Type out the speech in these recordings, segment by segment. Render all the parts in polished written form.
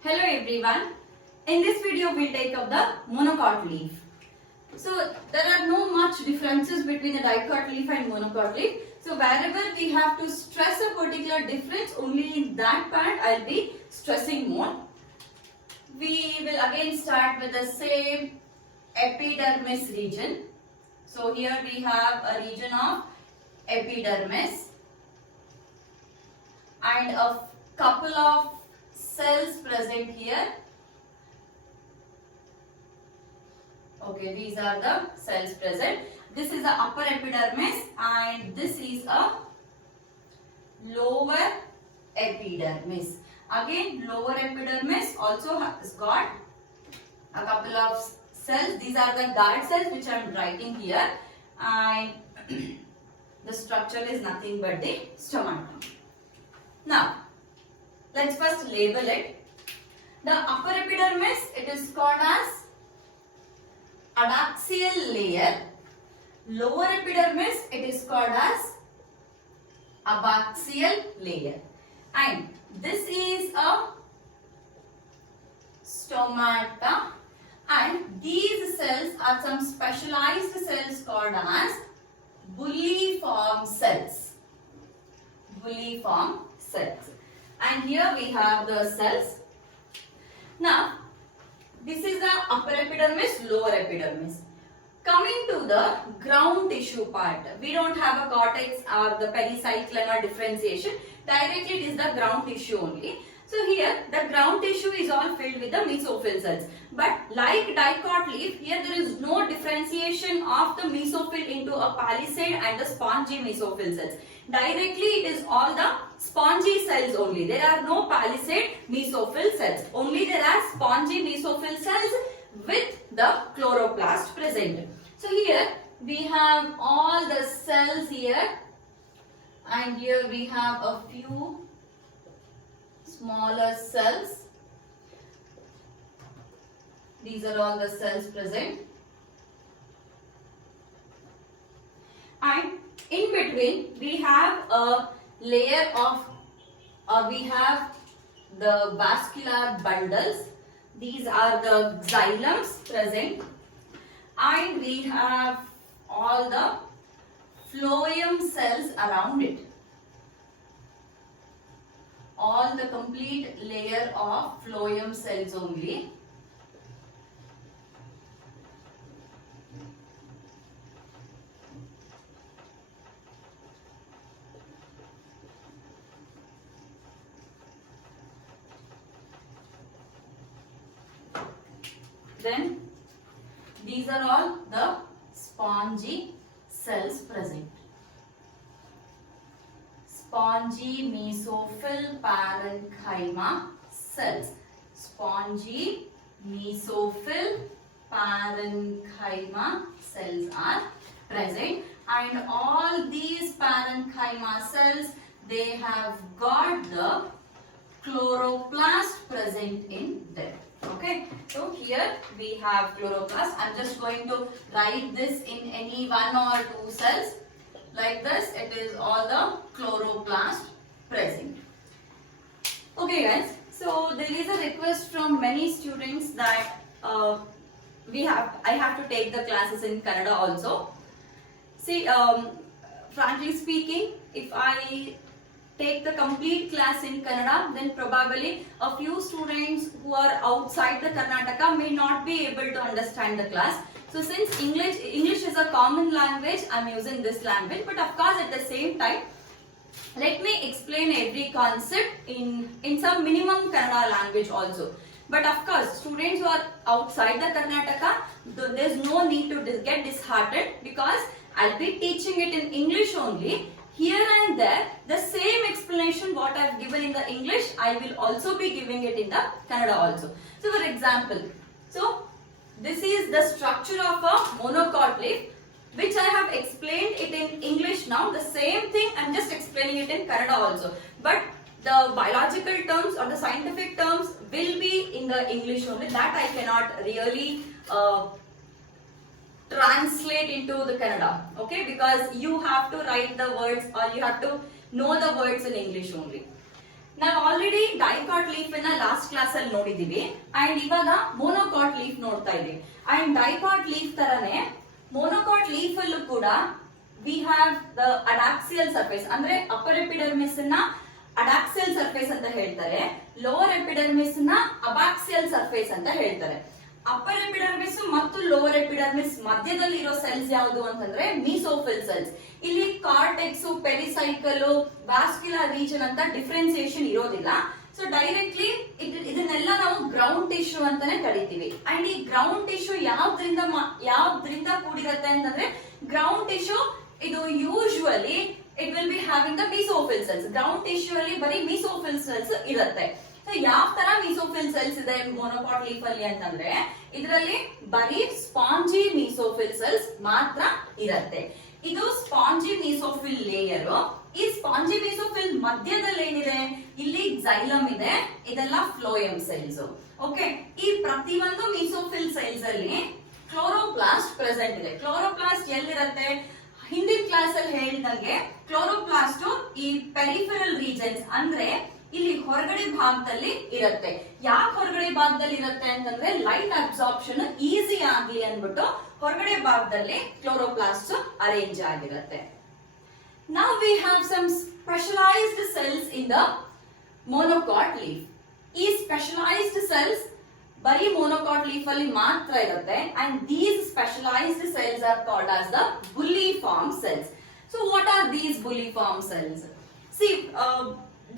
Hello everyone. In this video we'll take up the monocot leaf. So there are no much differences between the dicot leaf and monocot leaf. So wherever we have to stress a particular difference, only in that part I'll be stressing more. We will again start with the same epidermis region. So here we have a region of epidermis and a couple of cells present here. Okay, these are the cells present. This is the upper epidermis and this is a lower epidermis. Again, lower epidermis also has got a couple of cells. These are the guard cells which I am writing here, and the structure is nothing but the stomata. Now, let's first label it. The upper epidermis, it is called as adaxial layer. Lower epidermis, it is called as abaxial layer. And this is a stomata, and these cells are some specialized cells called as bulliform cells. Bulliform cells. And here we have the cells. Now, this is the upper epidermis, lower epidermis. Coming to the ground tissue part, we don't have a cortex or the pericyclium or differentiation. Directly it is the ground tissue only. So here the ground tissue is all filled with the mesophyll cells. But like dicot leaf, here there is no differentiation of the mesophyll into a palisade and the spongy mesophyll cells. Directly it is all the spongy cells only. There are no palisade mesophyll cells. Only there are spongy mesophyll cells with the chloroplast present. So here we have all the cells here, and here we have a few smaller cells. These are all the cells present. And in between we have a layer of, we have the vascular bundles. These are the xylems present, and we have all the phloem cells around it. All the complete layer of phloem cells only. Then these are all the spongy cells present. Spongy mesophyll parenchyma cells. Spongy mesophyll parenchyma cells are present, and all these parenchyma cells, they have got the chloroplast present in them. Okay, so here we have chloroplast. I'm just going to write this in any one or two cells. Like this, it is all the chloroplast present. Okay guys, so there is a request from many students that I have to take the classes in Kannada also. See, frankly speaking, if I take the complete class in Kannada, then probably a few students who are outside the Karnataka may not be able to understand the class. So since English is a common language, I am using this language, but of course at the same time, let me explain every concept in some minimum Kannada language also. But of course, students who are outside the Karnataka, there is no need to get disheartened, because I will be teaching it in English only. Here and there, the same explanation what I have given in the English, I will also be giving it in the Kannada also. So for example, so this is the structure of a monocot leaf, which I have explained it in English now. The same thing I am just explaining it in Kannada also. But the biological terms or the scientific terms will be in the English only. That I cannot really translate into the Kannada, okay, because you have to write the words or you have to know the words in English only. ನಾವು already dicot leaf ಅನ್ನ last class ಅಲ್ಲಿ ನೋಡಿದೀವಿ and ಇವಾಗ monocot leaf ನೋಡ್ತಾ ಇದೀವಿ. And dicot leaf ತರನೇ monocot leaf ಅಲ್ಲೂ ಕೂಡ ವಿ ಹ್ಯಾವ್ ದ ಅಡಾಕ್ಸಿಯಲ್ ಸರ್ಫೇಸ್, ಅಂದ್ರೆ ಅಪರ್ ಎಪಿಡರ್ಮಿಸ್ ನ ಅಡಾಕ್ಸಿಯಲ್ ಸರ್ಫೇಸ್ ಅಂತ ಹೇಳ್ತಾರೆ, ಲೋವರ್ ಎಪಿಡರ್ಮಿಸ್ ನ ಅಬಾಕ್ಸಿಯಲ್ ಸರ್ಫೇಸ್ ಅಂತ ಹೇಳ್ತಾರೆ. ಅಪ್ಪರ್ ಎಪಿಡರ್ಮಿಸ್ ಮತ್ತು ಲೋವರ್ ಎಪಿಡರ್ಮಿಸ್ ಮಧ್ಯದಲ್ಲಿ ಇರೋ ಸೆಲ್ಸ್ ಯಾವುದು ಅಂತಂದ್ರೆ ಮೀಸೋಫಿಲ್ ಸೆಲ್ಸ್. ಇಲ್ಲಿ ಕಾರ್ಟೆಕ್ಸ್, ಪೆರಿಸೈಕಲ್, ವ್ಯಾಸ್ಕ್ಯುಲರ್ ರೀಜನ್ ಅಂತ ಡಿಫ್ರೆನ್ಸಿಯೇಷನ್ ಇರೋದಿಲ್ಲ. ಸೊ ಡೈರೆಕ್ಟ್ಲಿ ಇದನ್ನೆಲ್ಲ ನಾವು ಗ್ರೌಂಡ್ ಟಿಶ್ಯೂ ಅಂತಾನೆ ಕರಿತೀವಿ. ಅಂಡ್ ಈ ಗ್ರೌಂಡ್ ಟಿಶ್ಯೂ ಯಾವ್ದ್ರಿಂದ ಕೂಡಿರುತ್ತೆ ಅಂತಂದ್ರೆ ಗ್ರೌಂಡ್ ಟಿಶ್ಯೂ ಇದು usually it will be having the mesophyll cells. Ground tissue ಅಲ್ಲಿ ಬರೀ ಮೀಸೋಫಿಲ್ ಸೆಲ್ಸ್ ಇರುತ್ತೆ. ಯಾವ ತರ ಮೀಸೋಫಿಲ್ ಸೆಲ್ಸ್ ಇದೆ ಮೊನೊಕಾಟ್ ಲೀಫ್ ಅಲ್ಲಿ ಅಂತಂದ್ರೆ ಇದರಲ್ಲಿ ಬರೀ ಸ್ಪಾಂಜಿ ಮೀಸೋಫಿಲ್ ಸೆಲ್ಸ್ ಮಾತ್ರ ಇರುತ್ತೆ. ಇದು ಸ್ಪಾಂಜಿ ಮೀಸೋಫಿಲ್ ಲೇಯರ್. ಈ ಸ್ಪಾಂಜಿ ಮೀಸೋಫಿಲ್ ಮಧ್ಯದಲ್ಲಿ ಏನಿದೆ, ಇಲ್ಲಿ xylem ಇದೆ, ಇದೆಲ್ಲ ಫ್ಲೋಯಂ ಸೆಲ್ಸ್. ಓಕೆ, ಈ ಪ್ರತಿಯೊಂದು ಮೀಸೋಫಿಲ್ ಸೆಲ್ಸ್ ಅಲ್ಲಿ ಕ್ಲೋರೋಪ್ಲಾಸ್ಟ್ ಪ್ರೆಸೆಂಟ್ ಇದೆ. ಕ್ಲೋರೋಪ್ಲಾಸ್ಟ್ ಎಲ್ಲಿರುತ್ತೆ? ಹಿಂದಿನ ಕ್ಲಾಸ್ ಅಲ್ಲಿ ಹೇಳಿದಂಗೆ ಕ್ಲೋರೋಪ್ಲಾಸ್ಟ್ ಈ ಪೆರಿಫೆರಲ್ ರೀಜನ್ಸ್ ಅಂದ್ರೆ ಇಲ್ಲಿ ಹೊರಗಡೆ ಭಾಗದಲ್ಲಿ ಇರುತ್ತೆ. ಯಾಕೆ ಹೊರಗಡೆ ಭಾಗದಲ್ಲಿ ಇರುತ್ತೆ ಅಂತಂದ್ರೆ ಲೈಟ್ ಅಬ್ಸಾರ್ಪ್ಷನ್ ಈಸಿ ಆಗ್ಲಿ ಅಂದ್ಬಿಟ್ಟು ಹೊರಗಡೆ ಭಾಗದಲ್ಲಿ ಕ್ಲೋರೋಪ್ಲಾಸ್ಟ್ ಅರೇಂಜ್ ಆಗಿರುತ್ತೆ. Now we have some specialized cells in the monocot leaf. ಈ ಸ್ಪೆಷಲೈಸ್ಡ್ ಸೆಲ್ಸ್ ಬರೀ ಮೊನೊಕಾಟ್ ಲೀಫ್ ಅಲ್ಲಿ ಮಾತ್ರ ಇರುತ್ತೆ. And these specialized cells are called as the bulliform cells. So what are these bulliform cells? See,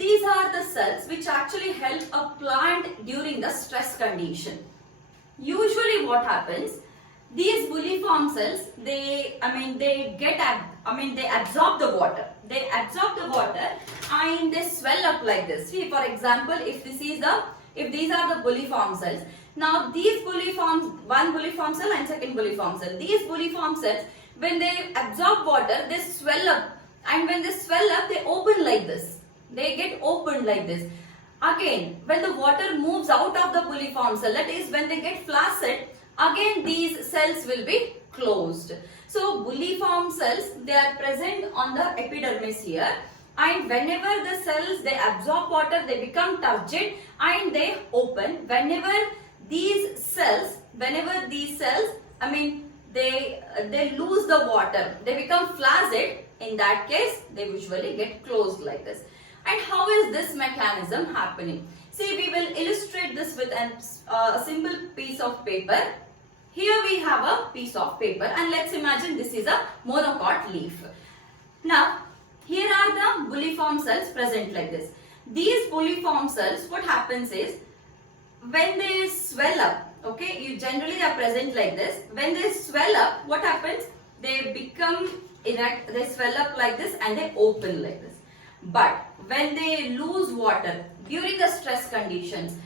these are the cells which actually help a plant during the stress condition. Usually what happens, these bulliform cells, they absorb the water. They absorb the water and they swell up like this. See, for example, if these are the bulliform cells. Now these bulliforms, one bulliform cell and second bulliform cell. These bulliform cells, when they absorb water, they swell up. And when they swell up, they open like this. They get opened like this. Again, when the water moves out of the bulliform cell, that is when they get flaccid, again these cells will be closed. So bulliform cells, they are present on the epidermis here, and whenever the cells they absorb water, they become turgid and they open. Whenever these cells they lose the water, they become flaccid. In that case, they usually get closed like this. And how is this mechanism happening? See, we will illustrate this with a simple piece of paper. Here we have a piece of paper and let's imagine this is a monocot leaf. Now, here are the bulliform cells present like this. These bulliform cells, what happens is, when they swell up, okay, generally they are present like this. When they swell up, what happens? They become erect, they swell up like this and they open like this. But when they lose water during the stress conditions,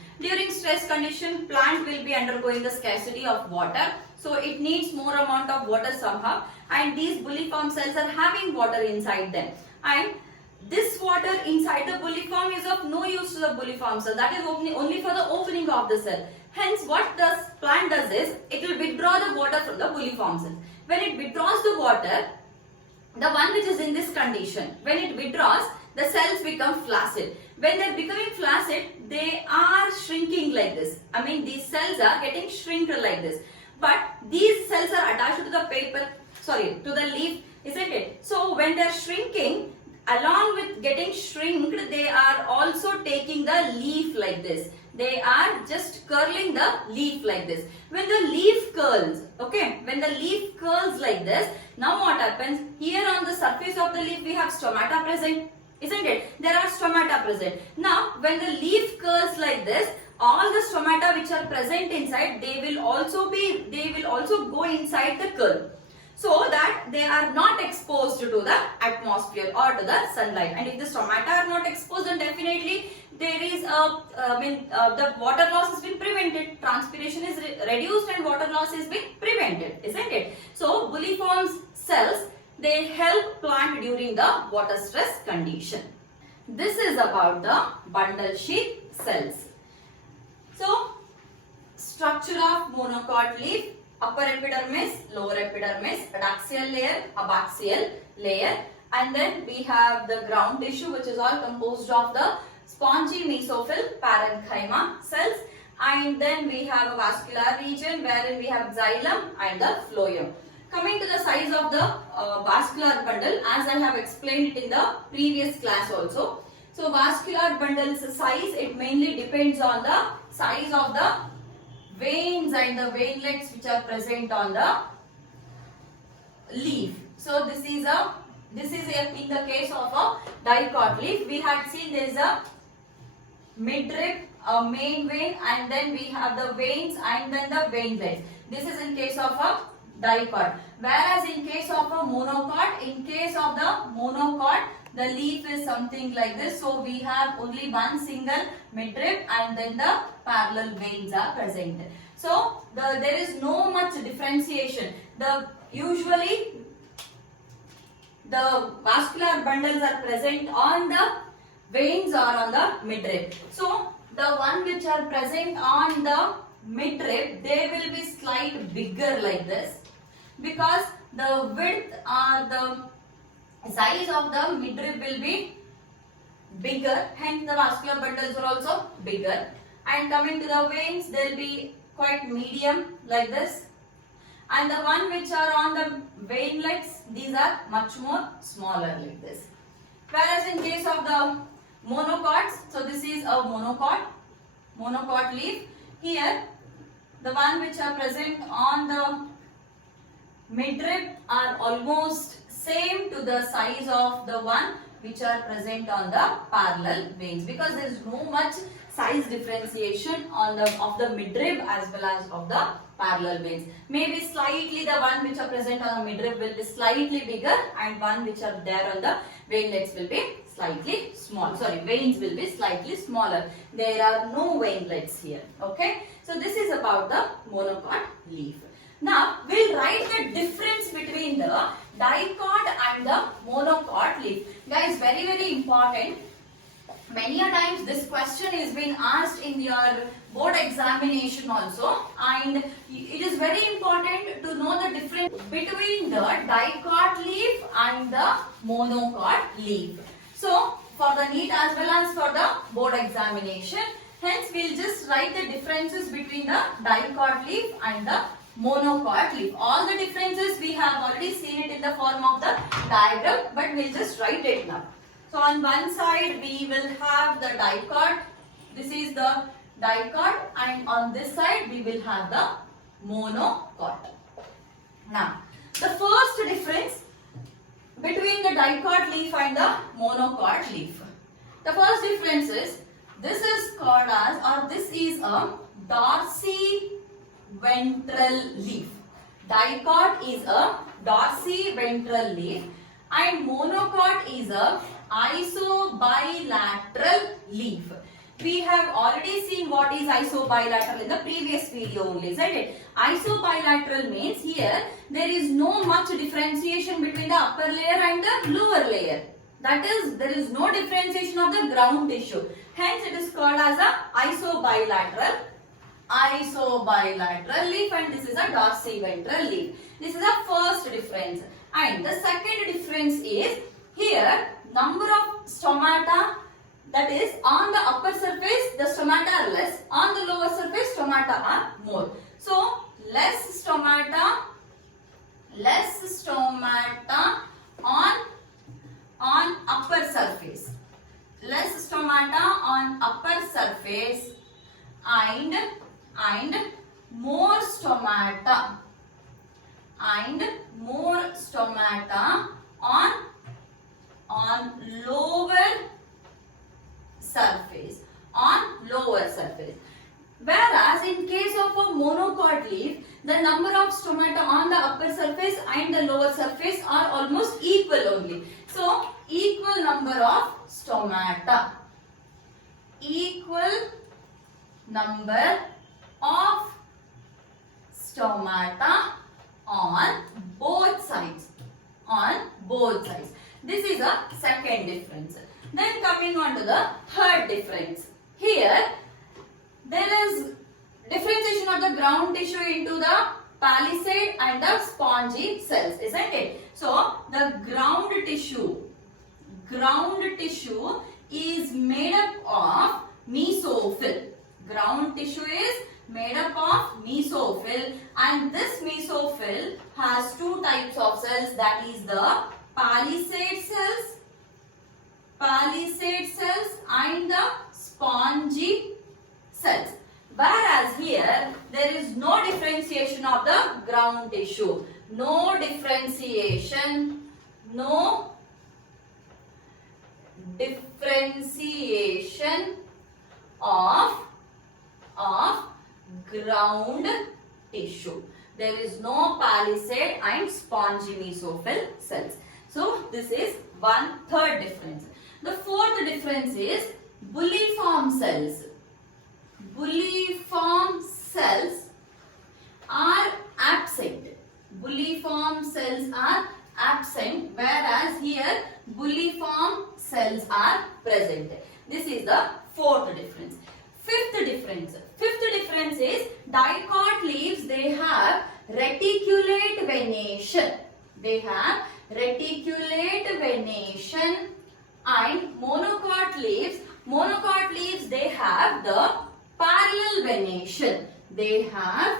plant will be undergoing the scarcity of water, so it needs more amount of water somehow, and these bulliform cells are having water inside them, and this water inside the bulliform is of no use to the bulliform cell. That is only for the opening of the cell. Hence, what the plant does is, it will withdraw the water from the bulliform cell. When it withdraws the water, the one which is in this condition, when it withdraws, the cells become flaccid. When they are becoming flaccid, they are shrinking like this. These cells are getting shrunk like this. But these cells are attached to the to the leaf, isn't it? So when they are shrinking, along with getting shrinked, they are also taking the leaf like this. They are just curling the leaf like this. When the leaf curls, okay, when the leaf curls like this, now what happens? Here on the surface of the leaf we have stomata present, isn't it? There are stomata present. Now when the leaf curls like this, all the stomata which are present inside, they will also go inside the curl, so that they are not exposed to the atmosphere or to the sunlight. And if the stomata are not exposed, then definitely there is the water loss has been prevented, transpiration is reduced and water loss is being prevented, isn't it? So bulliform cells, they help plant during the water stress condition. This is about the bundle sheath cells. So structure of monocot leaf: upper epidermis, lower epidermis, adaxial layer, abaxial layer, and then we have the ground tissue, which is all composed of the spongy mesophyll parenchyma cells, and then we have a vascular region wherein we have xylem and the phloem. Coming to the size of the vascular bundle, as I have explained it in the previous class also. So vascular bundle's size, it mainly depends on the size of the veins and the veinlets which are present on the leaf. So this is in the case of a dicot leaf. We had seen there is a midrib, a main vein, and then we have the veins and then the veinlets. This is in case of a dicot. Whereas in case of a monocot, the leaf is something like this. So we have only one single midrib and then the parallel veins are present. So there is no much differentiation. Usually the vascular bundles are present on the veins or on the midrib. So the one which are present on the midrib, they will be slightly bigger like this, because the width or the size of the midrib will be bigger, hence the vascular bundles are also bigger. And coming to the veins, they will be quite medium like this, and the one which are on the veinlets, these are much more smaller like this. Whereas in case of the monocots, so this is a monocot leaf. Here the one which are present on the midrib are almost same to the size of the one which are present on the parallel veins, because there is no much size differentiation of the midrib as well as of the parallel veins. Maybe slightly the one which are present on the midrib will be slightly bigger, and one which are there on the veinlets will be slightly small. Veins will be slightly smaller. There are no veinlets here. Okay. So this is about the monocot leaf. Now we'll write the difference between the dicot and the monocot leaf. Guys, very very important. Many a times this question is being asked in your board examination also, and it is very important to know the difference between the dicot leaf and the monocot leaf. So for the NEET as well as for the board examination, hence we'll just write the differences between the dicot leaf and the monocot leaf. All the differences we have already seen it in the form of the diagram, but we'll just write it now. So on one side we will have the dicot, this is the dicot, and on this side we will have the monocot. Now the first difference between the dicot leaf and the monocot leaf. The first difference is, this is called as, or this is a dorsiventral leaf. Dicot is a dorsiventral leaf and monocot is a isobilateral leaf. We have already seen what is isobilateral in the previous video only, isn't it? Isobilateral means here there is no much differentiation between the upper layer and the lower layer. That is, there is no differentiation of the ground tissue. Hence it is called as a isobilateral leaf, and this is a dorsiventral leaf. This is the first difference. And the second difference is, here number of stomata, that is on the upper surface the stomata are less, on the lower surface stomata are more. So less stomata on upper surface, less stomata on upper surface, and more stomata on lower surface. Whereas in case of a monocot leaf, the number of stomata on the upper surface and the lower surface are almost equal only. So equal number of stomata. Equal number of stomata on both sides. This is a second difference. Then coming on to the third difference. Here there is differentiation of the ground tissue into the palisade and the spongy cells, isn't it? So the ground tissue is made up palisade cells and the spongy cells. Whereas here, there is no differentiation of the ground tissue. No differentiation. No differentiation of ground tissue. There is no palisade and spongy mesophyll cells. So this is one third difference. The fourth difference is bulliform cells. Bulliform cells are absent. Bulliform cells are absent, whereas here bulliform cells are present. This is the fourth difference. Fifth difference. Fifth difference is dicot leaves, they have reticulate venation. They have reticulate venation, and monocot leaves, they have the parallel venation. They have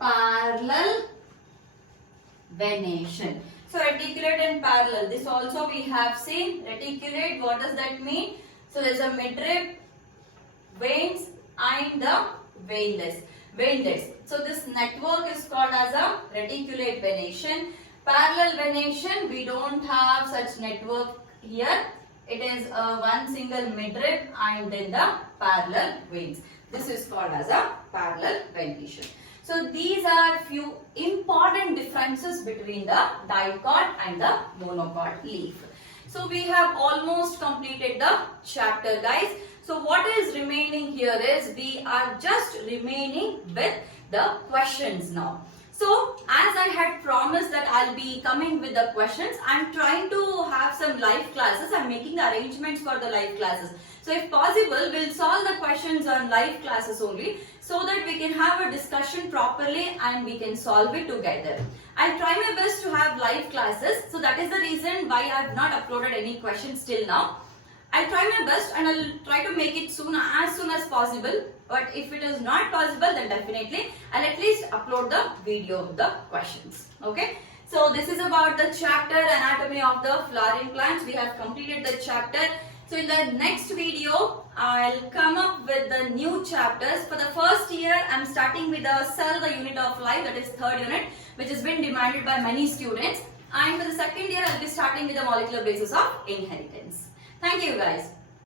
parallel venation. So reticulate and parallel. This also we have seen. Reticulate, what does that mean? So there is a midrib, veins and the veinlets. So this network is called as a reticulate venation. Parallel venation, we don't have such network here. It is one single midrib and then the parallel veins. This is called as a parallel venation. So these are few important differences between the dicot and the monocot leaf. So we have almost completed the chapter, guys. So what is remaining here is we are just remaining with the questions now. So as I had promised that I'll be coming with the questions, I'm trying to have some live classes. I'm making the arrangements for the live classes. So if possible, we'll solve the questions on live classes only, so that we can have a discussion properly and we can solve it together. I'll try my best to have live classes. So that is the reason why I have not uploaded any questions till now. I'll try my best and I'll try to make it soon as possible. But if it is not possible, then definitely I'll at least upload the video of the questions. Okay. So this is about the chapter anatomy of the flowering plants. We have completed the chapter. So in the next video, I'll come up with the new chapters. For the first year, I'm starting with the cell, the unit of life, that is third unit, which has been demanded by many students. And for the second year, I'll be starting with the molecular basis of inheritance. Thank you, guys.